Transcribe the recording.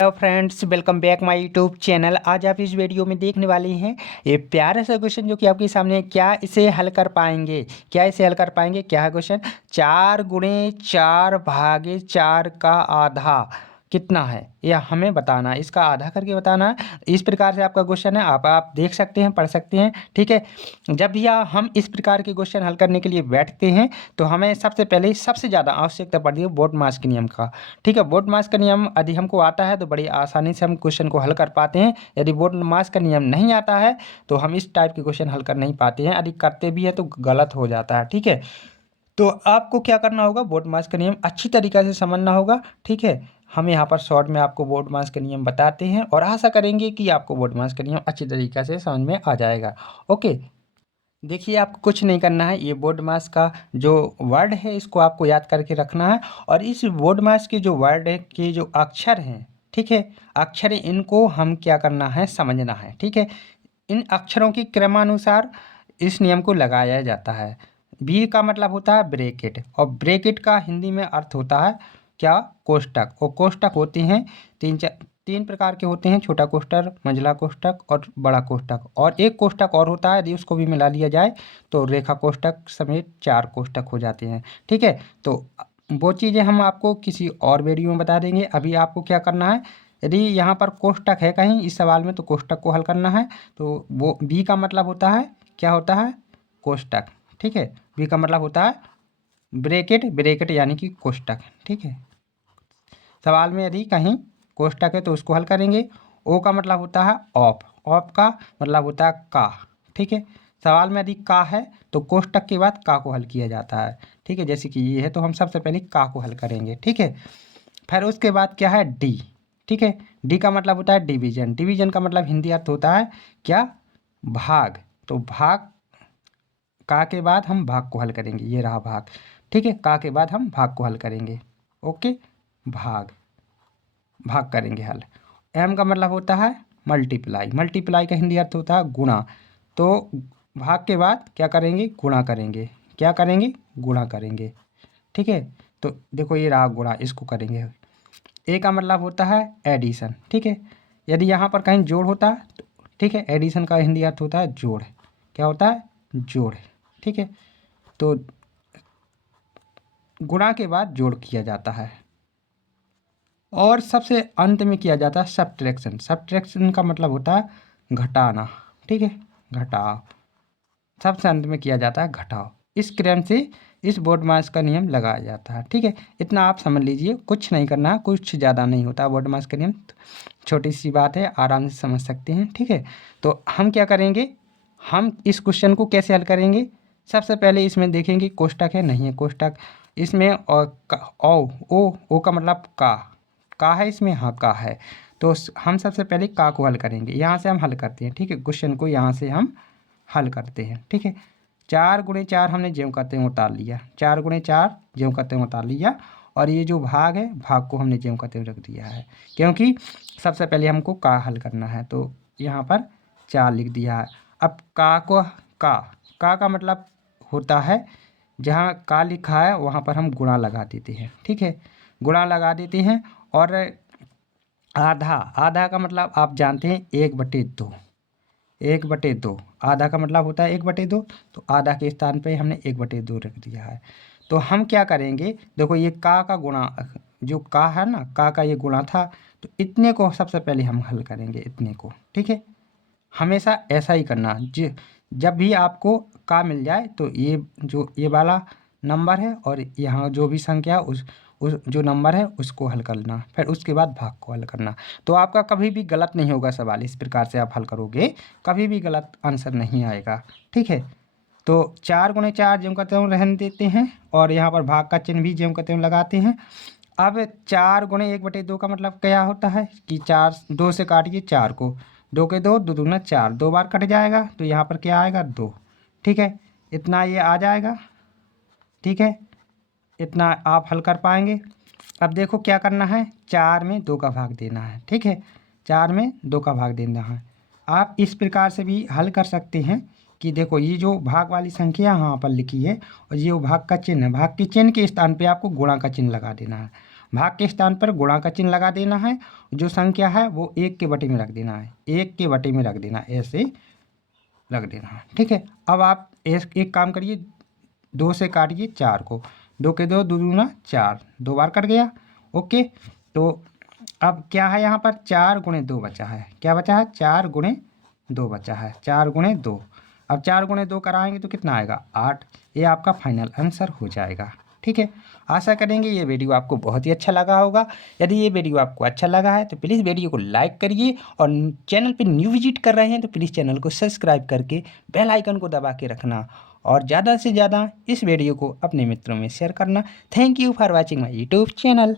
Hello friends, welcome back my YouTube channel. आज आप इस वीडियो में देखने वाले हैं ये प्यारा सा क्वेश्चन जो कि आपके सामने है। क्या इसे हल कर पाएंगे? क्या है क्वेश्चन? 4 × 4 भागे 4 का आधा कितना है, यह हमें बताना है। इसका आधा करके बताना है। इस प्रकार से आपका क्वेश्चन है। आप देख सकते हैं, पढ़ सकते हैं। ठीक है, जब भी हम इस प्रकार के क्वेश्चन हल करने के लिए बैठते हैं तो हमें सबसे पहले सबसे ज़्यादा आवश्यकता पड़ती है बोर्ड-मास के नियम का। ठीक है, बोर्ड-मास का नियम यदि हमको आता है तो बड़ी आसानी से हम क्वेश्चन को हल कर पाते हैं। यदि बोर्ड-मास का नियम नहीं आता है तो हम इस टाइप के क्वेश्चन हल कर नहीं पाते हैं। यदि करते भी हैं तो गलत हो जाता है। ठीक है, तो आपको क्या करना होगा, बोर्ड-मास का नियम अच्छी तरीक़े से समझना होगा। ठीक है, हम यहाँ पर शॉर्ट में आपको बोर्ड-मास का नियम बताते हैं और आशा करेंगे कि आपको बोर्ड-मास का नियम अच्छी तरीक़े से समझ में आ जाएगा। ओके, देखिए, आपको कुछ नहीं करना है। ये बोर्ड-मास का जो वर्ड है इसको आपको याद करके रखना है और इस बोर्ड-मास के जो वर्ड है के जो अक्षर हैं, ठीक है, अक्षर इनको हम क्या करना है, समझना है। ठीक है, इन अक्षरों की क्रमानुसार इस नियम को लगाया जाता है। बी का मतलब होता है ब्रैकेट और ब्रैकेट का हिंदी में अर्थ होता है क्या, कोष्टक। और कोष्टक होते हैं तीन प्रकार के होते हैं, छोटा कोष्टक, मंझला कोष्टक और बड़ा कोष्टक। और एक कोष्टक और होता है, यदि उसको भी मिला लिया जाए तो रेखा कोष्टक समेत 4 कोष्टक हो जाते हैं। ठीक है, तो वो चीज़ें हम आपको किसी और वीडियो में बता देंगे। अभी आपको क्या करना है, यदि यहाँ पर कोष्टक है कहीं इस सवाल में तो कोष्टक को हल करना है। तो वो बी का मतलब होता है, क्या होता है, कोष्टक। ठीक है, बी का मतलब होता है ब्रैकेट, ब्रैकेट यानी कि कोष्टक। ठीक है, सवाल में यदि कहीं कोष्टक है तो उसको हल करेंगे। ओ का मतलब होता है ऑफ, ऑफ का मतलब होता है का। ठीक है, सवाल में यदि का है तो कोष्टक के बाद का को हल किया जाता है। ठीक है, जैसे कि ये है तो हम सबसे पहले का को हल करेंगे। ठीक है, फिर उसके बाद क्या है, डी। ठीक है, डी का मतलब होता है डिवीजन। डिवीजन का मतलब हिंदी अर्थ होता है क्या, भाग। तो भाग, का के बाद हम भाग को हल करेंगे, ये रहा भाग। ठीक है, का के बाद हम भाग को हल करेंगे। ओके, भाग, भाग करेंगे हल। एम का मतलब होता है मल्टीप्लाई, मल्टीप्लाई का हिंदी अर्थ होता है गुणा। तो भाग के बाद क्या करेंगे, गुणा करेंगे। क्या करेंगे, गुणा करेंगे। ठीक है, तो देखो ये रहा गुणा, इसको करेंगे। ए का मतलब होता है एडिशन। ठीक है, यदि यहाँ पर कहीं जोड़ होता तो ठीक है, एडिशन का हिंदी अर्थ होता है जोड़। क्या होता है, जोड़। ठीक है, तो गुणा के बाद जोड़ किया जाता है और सबसे अंत में किया जाता है सब्ट्रैक्शन। सब्ट्रैक्शन का मतलब होता है घटाना। ठीक है, घटाव, सबसे अंत में किया जाता है घटाव। इस क्रम से इस बोर्ड-मास का नियम लगाया जाता है। ठीक है, इतना आप समझ लीजिए, कुछ नहीं करना, कुछ ज़्यादा नहीं होता बोर्ड-मास का नियम। छोटी सी बात है, आराम से समझ सकते हैं। ठीक है, तो हम क्या करेंगे, हम इस क्वेश्चन को कैसे हल करेंगे। सबसे पहले इसमें देखेंगे कोष्टक है, नहीं है कोष्टक इसमें। और ओ का मतलब का है इसमें, हाँ का है। तो हम सबसे पहले का को हल करेंगे। यहाँ से हम हल करते हैं। ठीक है, क्वेश्चन को यहाँ से हम हल करते हैं। ठीक है, 4 × 4 हमने ज्यों करते हैं उतार लिया, 4 × 4 ज्यों करते हैं उतार लिया। और ये जो भाग है, भाग को हमने ज्यों करते हुए रख दिया है, क्योंकि सबसे पहले हमको का हल करना है। तो यहाँ पर 4 लिख दिया है। अब का को का मतलब होता है, जहाँ का लिखा है वहाँ पर हम गुणा लगा देते हैं। ठीक है, गुणा लगा देते हैं। और आधा, आधा का मतलब आप जानते हैं 1/2, 1/2। आधा का मतलब होता है 1/2, तो आधा के स्थान पे हमने 1/2 रख दिया है। तो हम क्या करेंगे, देखो ये का गुणा, जो का है ना, का ये गुणा था, तो इतने को सबसे पहले हम हल करेंगे, इतने को। ठीक है, हमेशा ऐसा ही करना। जब भी आपको का मिल जाए तो ये वाला नंबर है और यहाँ जो भी संख्या उस जो नंबर है उसको हल करना, फिर उसके बाद भाग को हल करना। तो आपका कभी भी गलत नहीं होगा सवाल। इस प्रकार से आप हल करोगे, कभी भी गलत आंसर नहीं आएगा। ठीक है, तो 4 × 4 ज्यों करते हुए रहने देते हैं और यहाँ पर भाग का चिन्ह भी ज्यों करते हुए लगाते हैं। अब 4 × 1/2 का मतलब क्या होता है कि 4, 2 से काटिए 4 को, 2 के 2, 2 दूना 4, 2 बार कट जाएगा तो यहाँ पर क्या आएगा, 2। ठीक है, इतना ये आ जाएगा। ठीक है, इतना आप हल कर पाएंगे। अब देखो क्या करना है, 4 में 2 का भाग देना है। ठीक है, 4 में 2 का भाग देना है। आप इस प्रकार से भी हल कर सकते हैं कि देखो ये जो भाग वाली संख्या यहाँ पर लिखी है और ये वो भाग का चिन्ह है, भाग के चिन्ह के स्थान पे आपको गुणा का चिन्ह लगा देना है। भाग के स्थान पर गुणा का चिन्ह लगा देना है, जो संख्या है वो 1 के बटे में रख देना है, 1 के बटे में रख देना है, ऐसे रख देना है। ठीक है, अब आप एक काम करिए, 2 से काटिए 4 को, 2 के 2, 2 दूना 4, 2 बार कट गया। ओके, तो अब क्या है यहाँ पर 4 गुणे 2 बचा है, क्या बचा है 4 गुणे 2 बचा है, 4 गुणे 2। अब 4 गुणे 2 कराएंगे तो कितना आएगा 8, ये आपका फाइनल आंसर हो जाएगा। ठीक है, आशा करेंगे ये वीडियो आपको बहुत ही अच्छा लगा होगा। यदि ये वीडियो आपको अच्छा लगा है तो प्लीज़ वीडियो को लाइक करिए, और चैनल पे न्यू विजिट कर रहे हैं तो प्लीज़ चैनल को सब्सक्राइब करके बेल आइकन को दबा के रखना, और ज़्यादा से ज़्यादा इस वीडियो को अपने मित्रों में शेयर करना। Thank you for watching my YouTube channel.